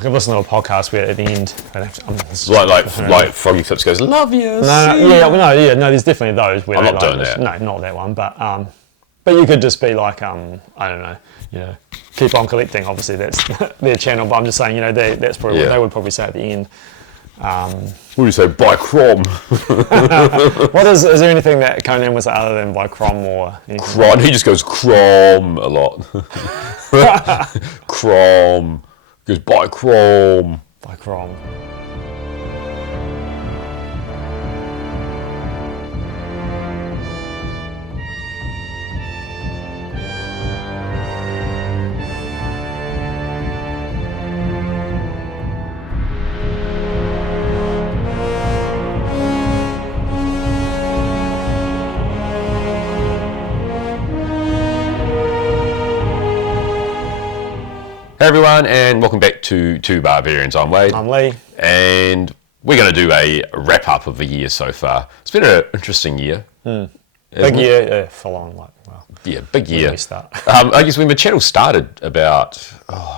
Like I've listened to a podcast where at the end, like Froggy Clips goes, "Love you." No, there's definitely those where I'm they not doing that. No, not that one, but you could just be like, I don't know, keep on collecting. Obviously, that's their channel, but I'm just saying, that's probably what they would probably say at the end. What do you say? By Crom. Is there anything that Conan was other than by Crom or anything? Crom. He just goes Crom a lot. Crom. He goes by Crom. By Crom. Hey everyone, and welcome back to Barbarians. I'm Wade. I'm Lee. And we're going to do a wrap-up of the year so far. It's been an interesting year. Big year, full on. Yeah, big year. When we start? I guess when the channel started about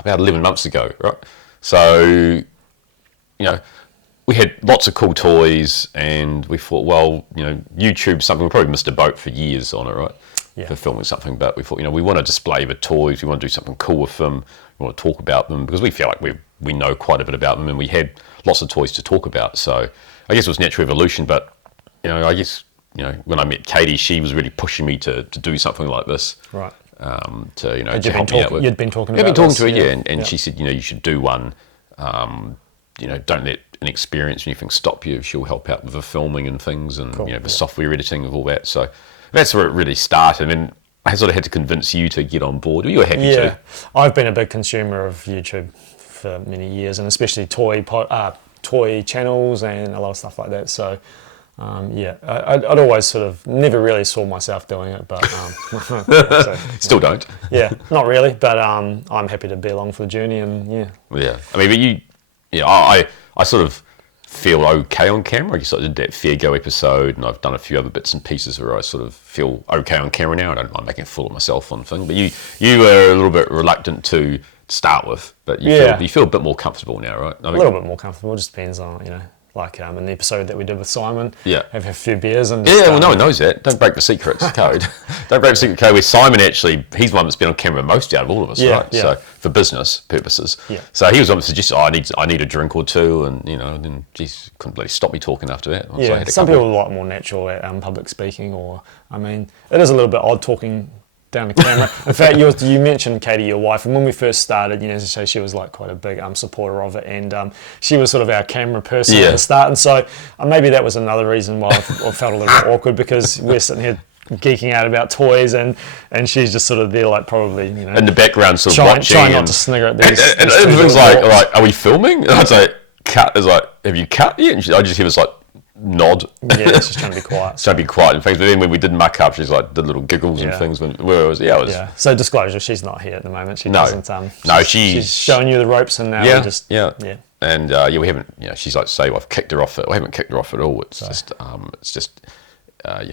11 months ago, right? So, we had lots of cool toys, and we thought, YouTube's something, we probably missed a boat for years on it, right? Yeah. For filming something, but we thought, we want to display the toys, we want to do something cool with them, we want to talk about them, because we feel like we know quite a bit about them, and we had lots of toys to talk about. So I guess it was natural evolution, but I guess when I met Katie, she was really pushing me to do something like this, Right? To help me out with. You'd been talking. I've been talking to her, yeah, and she said, you should do one. Don't let an experience or anything stop you. She'll help out with the filming and things, and cool. The software editing of all that. So that's where it really started. I mean, I sort of had to convince you to get on board. You were happy too. Yeah, I've been a big consumer of YouTube for many years, and especially toy channels and a lot of stuff like that. So, I'd always sort of never really saw myself doing it, but still don't. Yeah, not really, but I'm happy to be along for the journey, and yeah. Yeah, I mean, but I sort of feel okay on camera. I sort of did that Fair Go episode, and I've done a few other bits and pieces where I sort of feel okay on camera now. I don't mind making a fool of myself on thing. But you were a little bit reluctant to start with, but you feel a bit more comfortable now, right? A little bit more comfortable. It just depends on like in the episode that we did with Simon. Yeah, have a few beers and well, no one knows that. Don't break the secrets code. Don't break the secret code. With Simon, actually, he's the one that's been on camera most out of all of us, right? Yeah. So for business purposes. Yeah. So he was on suggesting, I need a drink or two, and then geez, couldn't bloody stop me talking after that. So yeah. Some people are a lot more natural at public speaking, or it is a little bit odd talking down the camera. In fact, you mentioned Katie, your wife, and when we first started, as I say, she was like quite a big supporter of it, and she was sort of our camera person at the start, and so maybe that was another reason why I felt a little bit awkward, because we're sitting here geeking out about toys, and she's just sort of there, like probably in the background, sort of watching, trying not to snigger at these. And everything's like, are we filming? And I was like, cut. Is like, have you cut yet? And I just hear this like nod. Yeah, it's just trying to be quiet. Trying to be quiet and things. But then when we did muck up, she's like did little giggles and things. So disclosure, she's not here at the moment. She doesn't. She's showing you the ropes, and now we just And we haven't. She's like, say, I've kicked her off it. We haven't kicked her off at all. It's just.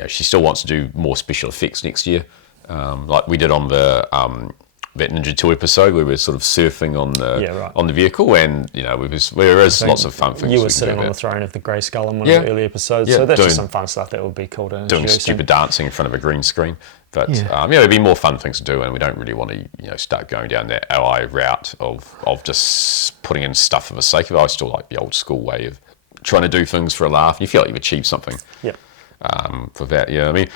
She still wants to do more special effects next year, like we did on the that Ninja 2 episode where we were sort of surfing on the vehicle, and there is lots of fun things. You were sitting on the throne of the Grey Skull in one of the early episodes, so that's just some fun stuff that would be cool to introduce. Doing stupid dancing in front of a green screen, but there'd be more fun things to do, and we don't really want to start going down that AI route of just putting in stuff for the sake of it. I still like the old school way of trying to do things for a laugh. You feel like you've achieved something. Yeah. For that,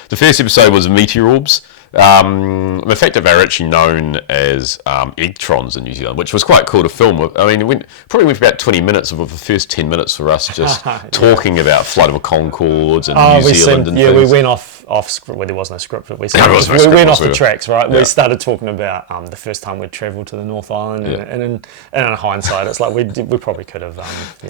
the first episode was meteor orbs. The fact that they're actually known as electrons in New Zealand, which was quite cool to film with. It probably went about 20 minutes of the first 10 minutes for us just talking about Flight of the Conchords and New Zealand and things. We went off script. Well, there was no script, but we went off the tracks, right? Yeah. We started talking about the first time we'd travelled to the North Island, and in hindsight, it's like we probably could have.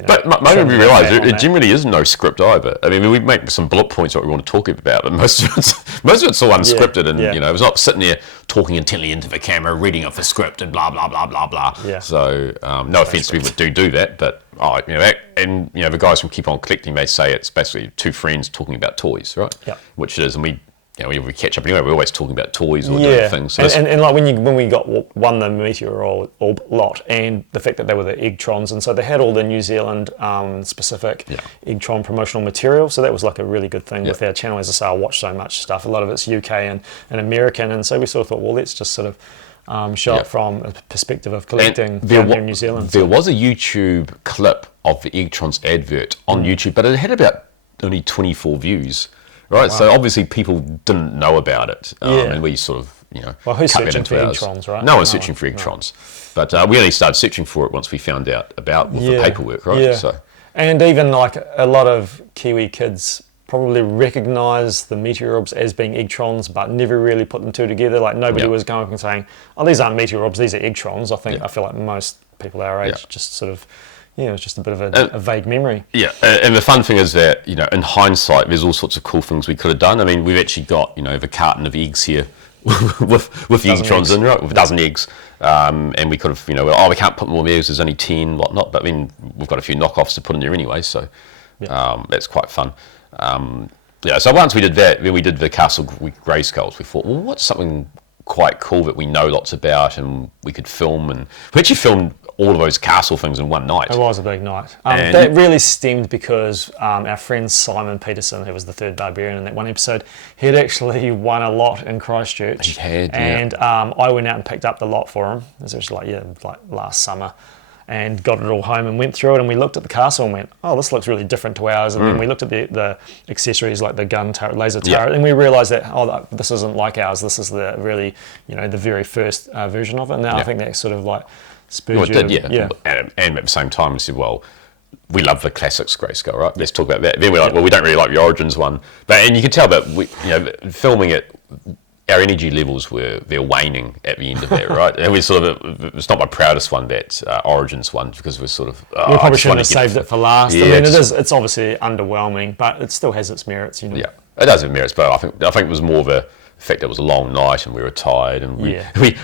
But maybe we realise there generally is no script either. We make some bullet points what we want to talk about, but most of it's all unscripted, and it was not sitting there talking intently into the camera, reading off the script and blah blah blah blah blah. Yeah. So no offence to people that do that, but the guys from Keep On Collecting, they say it's basically two friends talking about toys, right? Yeah. Which it is, and we we catch up anyway, we're always talking about toys or Yeah, doing things. So and like when we won the meteor or lot, and the fact that they were the Eggtrons, and so they had all the New Zealand specific Eggtron promotional material, so that was like a really good thing with our channel. As I say, I watch so much stuff, a lot of it's UK and American, and so we sort of thought, well, let's just sort of show it from a perspective of collecting down here in New Zealand. There was a YouTube clip of the Eggtrons advert on YouTube, but it had about only 24 views. Right, so obviously people didn't know about it, and we sort of, well, who's cut that searching into for ours. Eggtrons, right? No one's searching for Eggtrons, but we only started searching for it once we found out about the paperwork, right? Yeah. So, and even like a lot of Kiwi kids probably recognise the meteororbs as being Eggtrons, but never really put them two together. Like nobody was going up and saying, "Oh, these aren't meteororbs; these are Eggtrons." I feel like most people our age just sort of. Yeah, it was just a bit of a vague memory. Yeah, and the fun thing is that, in hindsight, there's all sorts of cool things we could have done. I mean, we've actually got, the carton of eggs here with Eggtrons in, right? With a dozen eggs. And we could have, we can't put more eggs, there's only 10, whatnot. But I mean, we've got a few knockoffs to put in there anyway, so that's quite fun. So once we did that, then we did the Castle Grayskulls. We thought, well, what's something quite cool that we know lots about and we could film? And we actually filmed all of those castle things in one night. It was a big night. That really stemmed because our friend Simon Peterson, who was the third Barbarian in that one episode, he had actually won a lot in Christchurch. He had, and I went out and picked up the lot for him. It was like last summer, and got it all home and went through it. And we looked at the castle and went, "Oh, this looks really different to ours." And then we looked at the accessories like the gun turret, laser turret, and we realised that this isn't like ours. This is the really the very first version of it. And now I think that's sort of like. Well, it did, and at the same time, we said, well, we love the classics Grayskull, right? Let's talk about that. Then we're like, well, we don't really like the Origins one, and you can tell that filming it, our energy levels they're waning at the end of that, right? And we sort of, it's not my proudest one, that Origins one, because we're sort of. We probably shouldn't have saved it for last. Yeah, I mean, it's obviously underwhelming, but it still has its merits, Yeah, it does have merits, but I think it was more of a. The fact that it was a long night and we were tired and we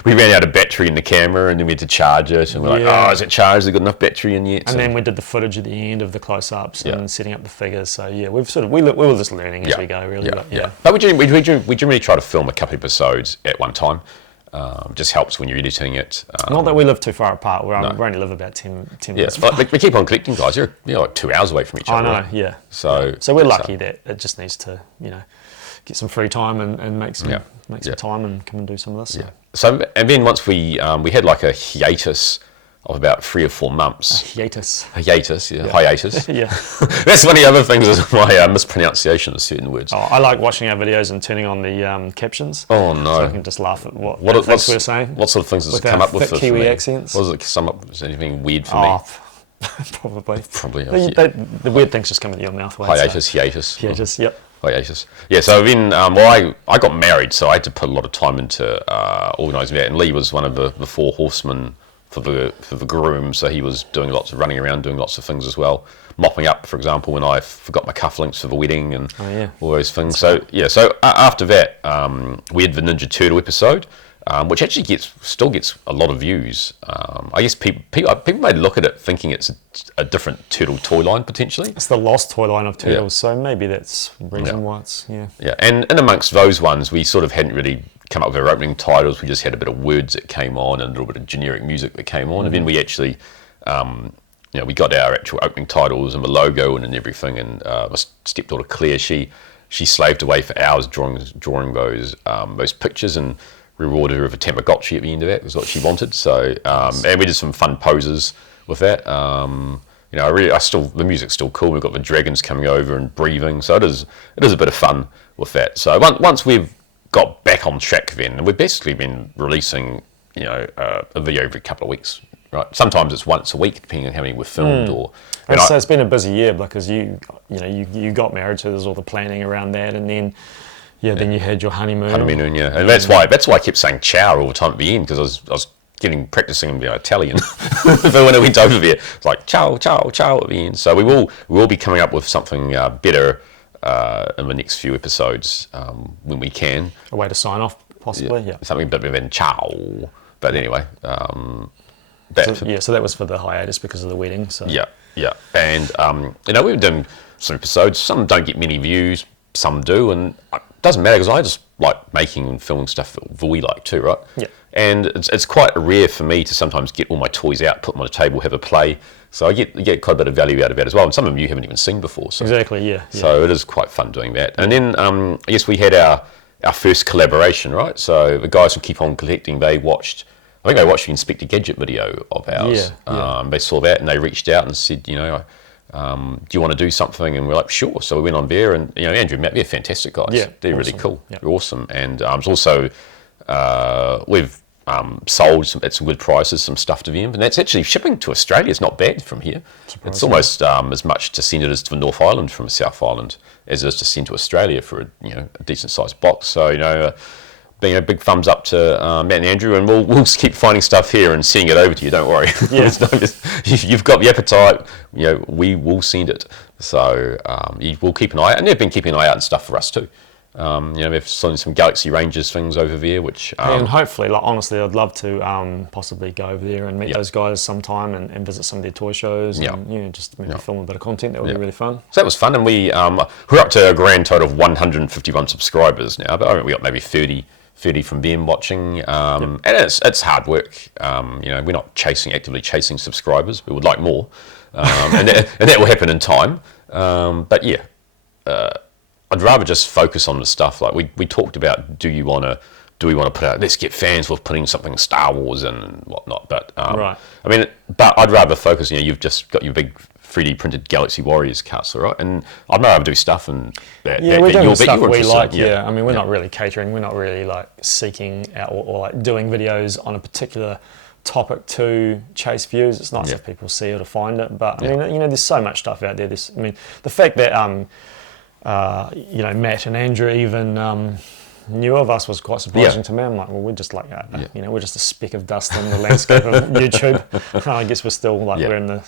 ran out of battery in the camera and then we had to charge it and we're like, oh, is it charged? Has it got enough battery in yet? And then we did the footage at the end of the close-ups and setting up the figures. So we've sort of we were just learning as we go, really. But we generally try to film a couple of episodes at one time. Just helps when you're editing it. Not that we live too far apart. We only live about 10 minutes. But we keep on collecting, guys. You're like 2 hours away from each other. I know, right? yeah. So we're lucky that it just needs to, get some free time and make some time and come and do some of this. So and then once we had like a hiatus of about 3 or 4 months. Hiatus. Hiatus. Yeah. That's one of the other things is my mispronunciation of certain words. Oh, I like watching our videos and turning on the captions. Oh no! So I can just laugh at what we're saying. What sort of things does it come up with? Kiwi accents. What does it come up with? Is anything weird for me? Probably. The weird things just come with your mouth. Hiatus. Yep. Hiatus. Yeah, so then I got married, so I had to put a lot of time into organising that. And Lee was one of the 4 horsemen for the groom, so he was doing lots of running around, doing lots of things as well. Mopping up, for example, when I forgot my cufflinks for the wedding and all those things. That's so after that, we had the Ninja Turtle episode, which actually still gets a lot of views. I guess people may look at it thinking it's a different turtle toy line potentially. It's the lost toy line of turtles, so maybe that's the reason why it's and amongst those ones, we sort of hadn't really come up with our opening titles. We just had a bit of words that came on and a little bit of generic music that came on, and then we actually. We got our actual opening titles and the logo and everything. And my stepdaughter Claire, she slaved away for hours drawing those pictures, and rewarded her with a Tamagotchi at the end of that. Was what she wanted. So and we did some fun poses with that. The music's still cool. We've got the dragons coming over and breathing, so it is a bit of fun with that. So once we've got back on track, then we've basically been releasing a video every couple of weeks. Right. Sometimes it's once a week, depending on how many we've filmed. So it's been a busy year because you got married, so there's all the planning around that, and then then you had your honeymoon. And that's why I kept saying ciao all the time at the end, because I was practicing Italian for when I went over there. It's like ciao, ciao, ciao at the end. So we will be coming up with something better in the next few episodes when we can. A way to sign off, possibly. Yeah. Something a bit better than ciao. But anyway. So that was for the hiatus because of the wedding. So and we've done some episodes. Some don't get many views, some do, and doesn't matter because I just like making and filming stuff that we like too, right? Yeah. And it's quite rare for me to sometimes get all my toys out, put them on a table, have a play. So I get quite a bit of value out of that as well. And some of them you haven't even seen before. So. Exactly, yeah. So it is quite fun doing that. And then I guess we had our first collaboration, right? So the guys from Keep On Collecting, I think they watched the Inspector Gadget video of ours. They saw that and they reached out and said, do you want to do something? And we're like, sure. So we went on there and, Andrew and Matt, they're fantastic guys. Yeah, they're really cool. Yeah. They're awesome. And it's also, we've sold at some good prices some stuff to them. And that's actually shipping to Australia. It's not bad from here. It's almost as much to send it as to the North Island from the South Island as it is to send to Australia for a decent sized box. So, being a big thumbs up to Matt and Andrew, and we'll keep finding stuff here and sending it over to you. Don't worry. Yeah. If you've got the appetite, we will send it. So we'll keep an eye out, and they've been keeping an eye out and stuff for us too. We've seen some Galaxy Rangers things over there, which and hopefully, like honestly, I'd love to possibly go over there and meet those guys sometime and visit some of their toy shows and just maybe film a bit of content. That would be really fun. So that was fun, and we're up to a grand total of 151 subscribers now, but I think we got maybe 30 from them watching, and it's hard work. We're not actively chasing subscribers. We would like more, and that will happen in time. But yeah, I'd rather just focus on the stuff like we talked about. Do we want to put out? Let's get fans with putting something Star Wars in and whatnot. But right. But I'd rather focus. You've just got your big 3D printed Galaxy Warriors castle, right? And I'd rather do stuff and we're doing stuff we like. Yeah. We're not really catering. We're not really like seeking out or like doing videos on a particular topic to chase views. It's nice if people see it or find it. But there's so much stuff out there. The fact that Matt and Andrew even knew of us was quite surprising to me. I'm like, well, we're just like, we're just a speck of dust on the landscape of YouTube. I guess we're still like we're in the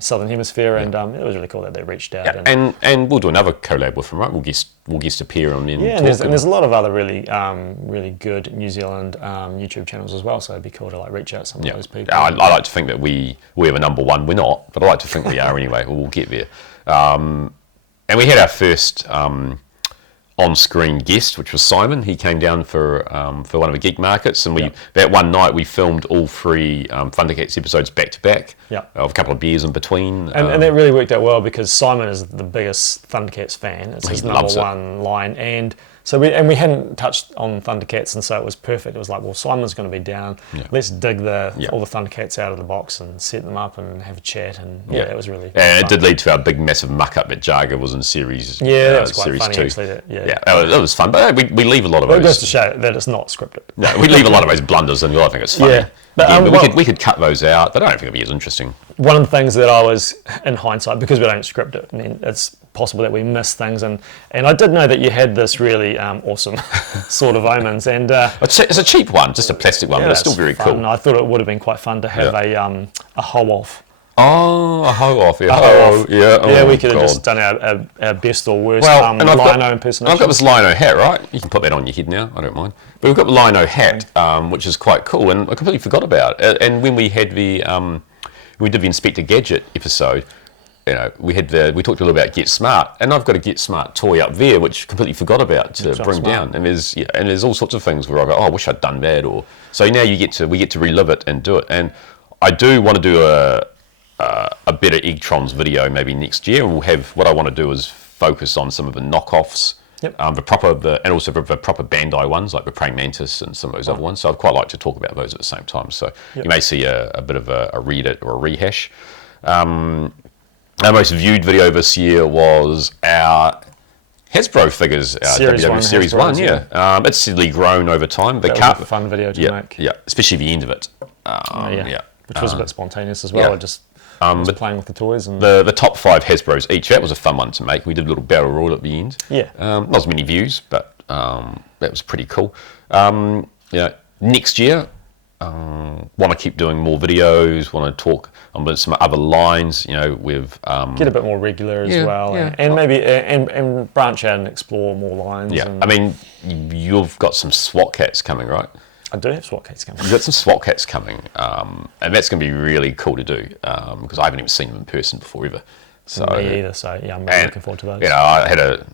southern hemisphere, and it was really cool that they reached out. Yeah. And we'll do another collab with them, right? We'll guest appear on them. Yeah, and there's a lot of other really good New Zealand YouTube channels as well. So it'd be cool to like reach out to some of those people. I like to think that we are the number one. We're not, but I like to think we are anyway. We'll get there. And we had our first on-screen guest, which was Simon. He came down for one of the geek markets, and that one night we filmed all 3 Thundercats episodes back to back. Of a couple of beers in between. And that really worked out well because Simon is the biggest Thundercats fan. It's his number one line, and so we hadn't touched on Thundercats, and so it was perfect. It was like, well, Simon's going to be down. Let's dig all the Thundercats out of the box and set them up and have a chat, and it was really. And fun. It did lead to our big massive muck up that Jaga was in series. That was quite series funny 2. actually. That was fun, but we leave a lot of those. It goes to show that it's not scripted. No, we leave a lot of those blunders, and I think it's funny. Yeah. But we could cut those out, but I don't think it'd be as interesting. One of the things that I was, in hindsight, because we don't script it, it's possible that we miss things, and I did know that you had this really awesome sort of omens, and it's a cheap one, just a plastic one, but it's still very fun. cool. I thought it would have been quite fun to have a hoe-off. Oh, a hoe-off, yeah. We could have just done our best or worst Lino impersonation. I've got this Lino hat, right? You can put that on your head now, I don't mind. But we've got the Lino hat, which is quite cool, and I completely forgot about it. And when we had we did the Inspector Gadget episode, we talked a little about Get Smart, and I've got a Get Smart toy up there, which completely forgot about to bring down. And there's all sorts of things where I go, oh, I wish I'd done that, or so now we get to relive it and do it. And I do want to do a better Eggtrons video maybe next year. We'll have what I want to do is focus on some of the knockoffs, and also the proper Bandai ones like the Praying Mantis and some of those other ones. So I'd quite like to talk about those at the same time. So you may see a bit of a read-it or a rehash. Our most viewed video this year was our Hasbro figures, our Series 1, it's steadily grown over time. That was a fun video to make. Yeah, especially the end of it. Which was a bit spontaneous as well. I just was playing with the toys. And the top 5 Hasbros each, that was a fun one to make. We did a little battle royal at the end. Not as many views, but that was pretty cool. Next year, want to keep doing more videos, want to talk on some other lines, with... get a bit more regular as well, and maybe and branch out and explore more lines. You've got some SWAT cats coming, right? I do have SWAT cats coming. You've got some SWAT cats coming, and that's going to be really cool to do, because I haven't even seen them in person before either. So, Me either, so I'm really looking forward to those. I had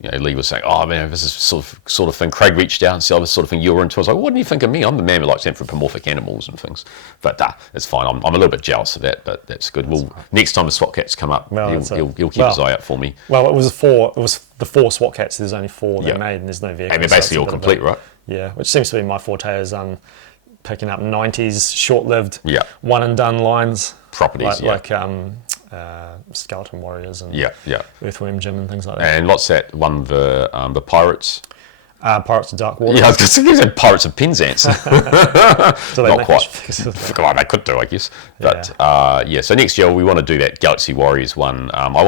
Lee was saying, oh man, this is sort of thing. Craig reached out and said, oh, this sort of thing you're into. I was like, what do you think of me? I'm the man who likes anthropomorphic animals and things. But it's fine. I'm a little bit jealous of that, but that's good. Next time the SWAT cats come up, he'll keep his eye out for me. Well, it was the 4 SWAT cats. There's only 4 they made, and there's no vehicles. And they're basically all complete, right? Yeah, which seems to be my forte is picking up 90s short-lived, one-and-done lines. Properties, like Skeleton Warriors and Earthworm Jim and things like that. And what's that one, the Pirates? Pirates of Dark Water. Yeah, I was going to say you said Pirates of Penzance. Not quite. Well, they could do, I guess. But so next year we want to do that Galaxy Warriors one. I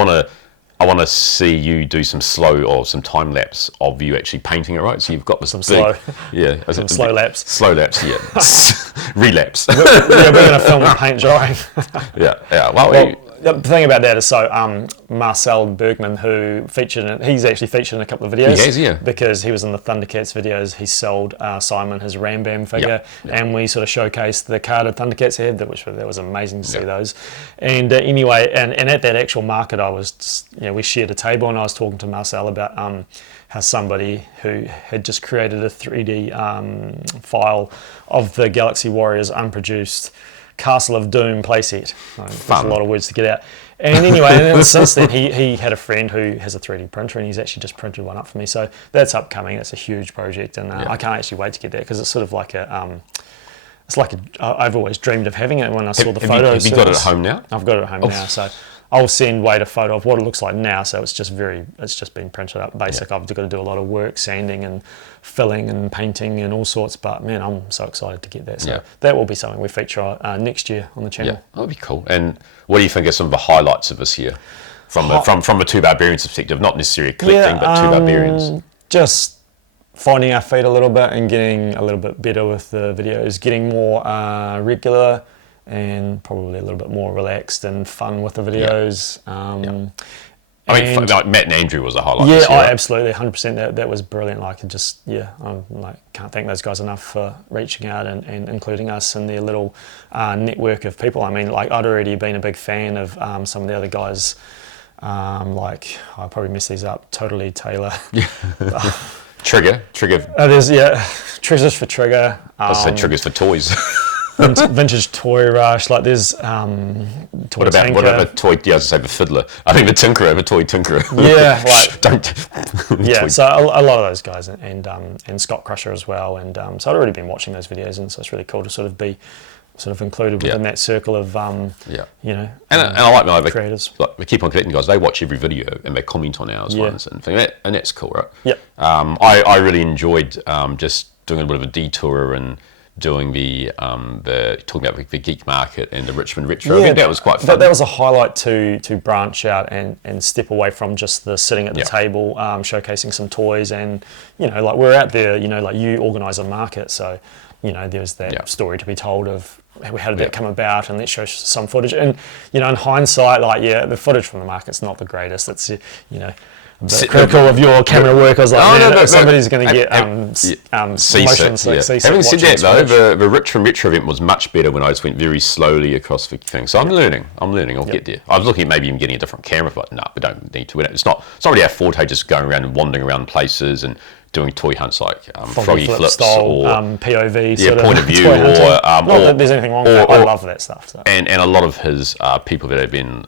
want to see you do some slow or some time lapse of you actually painting it, right? So you've got this some slow laps. Slow lapse, yeah. Relapse. We're going to film the paint drying. yeah. Well, the thing about that is, so Marcel Bergman, who he's actually featured in a couple of videos. He has, yeah. Because he was in the Thundercats videos. He sold Simon his Ram Bam figure, and we sort of showcased the carded Thundercats he had, that was amazing to see those. And anyway, and at that actual market, I was, we shared a table, and I was talking to Marcel about how somebody who had just created a 3D file of the Galaxy Warriors unproduced Castle of Doom playset. There's a lot of words to get out. And anyway, and since then he had a friend who has a 3D printer, and he's actually just printed one up for me. So that's upcoming. It's a huge project, and I can't actually wait to get that, because it's sort of like I've always dreamed of having it when I saw the photos. Have you got it at home now? I've got it at home now. So I'll send Wade a photo of what it looks like now. So it's just been printed up basic. I've got to do a lot of work, sanding and filling and painting and all sorts. But man, I'm so excited to get that. So that will be something we feature next year on the channel. Yeah, that'll be cool. And what do you think are some of the highlights of this year from a Two Barbarians perspective? Not necessarily collecting, but Two Barbarians. Just finding our feet a little bit and getting a little bit better with the videos, getting more regular, and probably a little bit more relaxed and fun with the videos. I mean, like Matt and Andrew was a highlight. Yeah, this year, right? Absolutely, 100%. That was brilliant. Can't thank those guys enough for reaching out and including us in their little network of people. I mean, I'd already been a big fan of some of the other guys. I probably mess these up. Totally Taylor. Trigger. There's Treasures for Trigger. I said Triggers for Toys. Vintage Toy Rush. There's Toy What about the toy? Yeah, I was going to say the Fiddler. I think the Tinkerer, the Toy Tinkerer. Yeah, don't. Yeah, so a lot of those guys, and Scott Crusher as well, and so I'd already been watching those videos, and so it's really cool to sort of be included within that circle of and I like the creators. We keep on collecting guys. They watch every video and they comment on ours ones and that's cool, right? Yeah. I really enjoyed just doing a bit of a detour and doing the talking about the geek market and the Richmond Retro. I think that was quite fun. That was a highlight to branch out and step away from just the sitting at the table, showcasing some toys, and we're out there. You organise a market, so there's that story to be told of how did that come about, and let's show some footage. And in hindsight, the footage from the market's not the greatest. It's critical of your camera work. I was like, somebody's going to get motion sick. Having said that, though, the Richmond Retro event was much better when I just went very slowly across the thing. So I'm learning. I'll get there. I was looking at maybe even getting a different camera, but no, we don't need to. It's not really our forte, just going around and wandering around places and doing toy hunts like Froggy Flips style, or POV point of view, not that there's anything wrong with that. I love that stuff. So. And a lot of his people that have been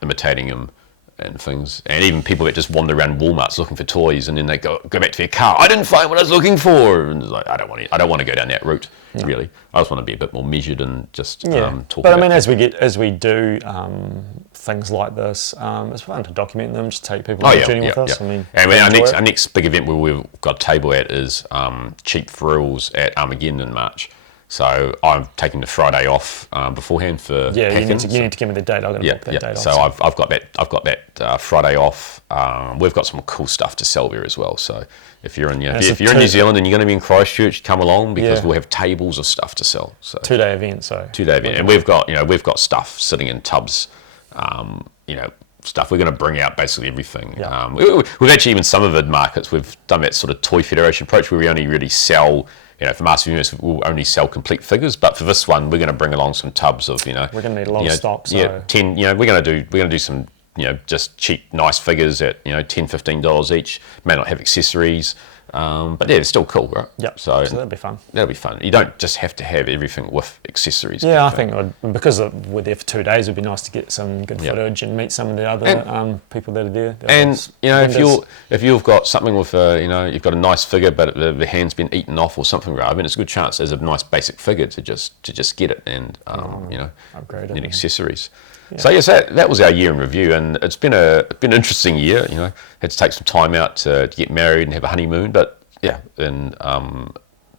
imitating him and things, and even people that just wander around Walmarts looking for toys, and then they go back to their car. I didn't find what I was looking for, and it's like I don't want to go down that route. Really, I just want to be a bit more measured and just talk. But I mean, as we do things like this, it's fun to document them, just take people on the journey with us. I mean, and our next big event where we've got a table at is Cheap Thrills at Armageddon in March. So I'm taking the Friday off beforehand for packing. You need to give me the date. I'm going to book that date off. So I've got that Friday off. We've got some cool stuff to sell there as well. So if you're in if you're in New Zealand and you're going to be in Christchurch, come along, because we'll have tables of stuff to sell. So 2-day event. And we've got stuff sitting in tubs. Stuff we're going to bring out basically everything. We've actually, even some of the markets, we've done that sort of Toy Federation approach where we only really sell. For Master Universe, we'll only sell complete figures, but for this one, we're going to bring along some tubs of, we're going to need a lot of stock. So. 10. We're going to do some just cheap, nice figures at $10-15 each. May not have accessories, but yeah, it's still cool, right? Yep. So that'd be fun. That'll be fun. You don't just have to have everything with accessories. Yeah, I think because we're there for 2 days, it'd be nice to get some good footage and meet some of the other people that are there. And if you've got something with you've got a nice figure, but the hand's been eaten off or something, right? I mean, it's a good chance as a nice basic figure to just get it and upgrade it. Need accessories. Yeah. So yes, that was our year in review, and it's been an interesting year. Had to take some time out to get married and have a honeymoon, but yeah, and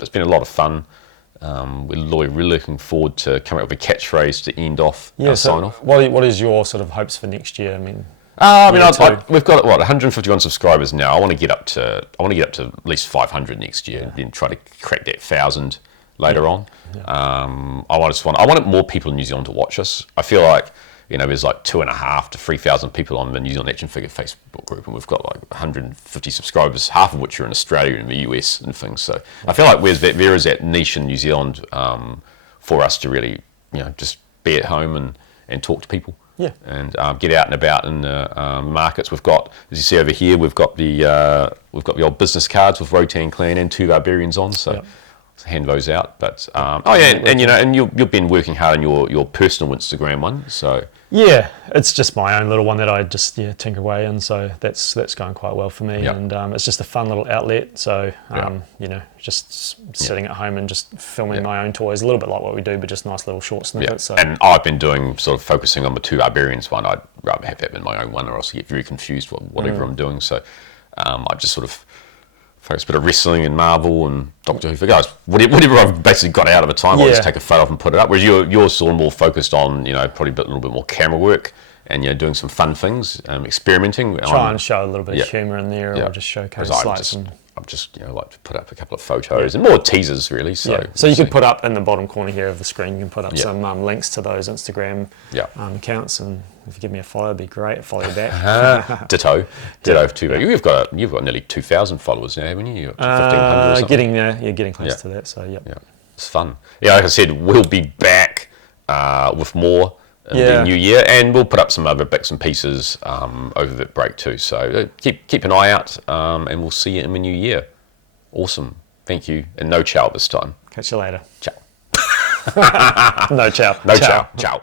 it's been a lot of fun. We're really looking forward to coming up with a catchphrase to end off our sign off. What is your sort of hopes for next year? I mean, we've got 151 subscribers now. I want to get up to at least 500 next year, and then try to crack that 1,000 later on. Yeah. I want more people in New Zealand to watch us. I feel like there's like 2,500 to 3,000 people on the New Zealand Action Figure Facebook group, and we've got like 150 subscribers, half of which are in Australia and the US and things. So I feel like there is that niche in New Zealand for us to really, just be at home and talk to people. Yeah. And get out and about in the markets. We've got, as you see over here, we've got the old business cards with Rotan Clan and 2 Barbarians on. So. Yep. Hand those out, but and you've been working hard on your personal Instagram one, so yeah, it's just my own little one that I just tinker away in, so that's going quite well for me. Yep. And it's just a fun little outlet, so just sitting at home and just filming my own toys, a little bit like what we do, but just nice little short snippets. So. And I've been focusing on the 2 Barbarians one. I'd rather have that in my own one, or else I get very confused with whatever I'm doing. So I just sort of focus a bit of wrestling and Marvel and Doctor Who for guys. Whatever I've basically got out of the time, I'll just take a photo of and put it up. Whereas you're sort of more focused on, probably a little bit more camera work and doing some fun things, experimenting. Try and show a little bit of humour in there, or just showcase slides. I'm just like to put up a couple of photos and more teasers really. So you could put up in the bottom corner here of the screen. You can put up some links to those Instagram accounts, and if you give me a follow, it'd be great. I'll follow you back. Ditto too. You've got nearly 2,000 followers now, haven't you? 1,500 or something. Getting there. You're getting close to that. So yeah, it's fun. Yeah, like I said, we'll be back with more in the new year, and we'll put up some other bits and pieces over the break too. So keep an eye out, and we'll see you in the new year. Awesome. Thank you, and no ciao this time. Catch you later. Ciao. No ciao. No ciao. Ciao.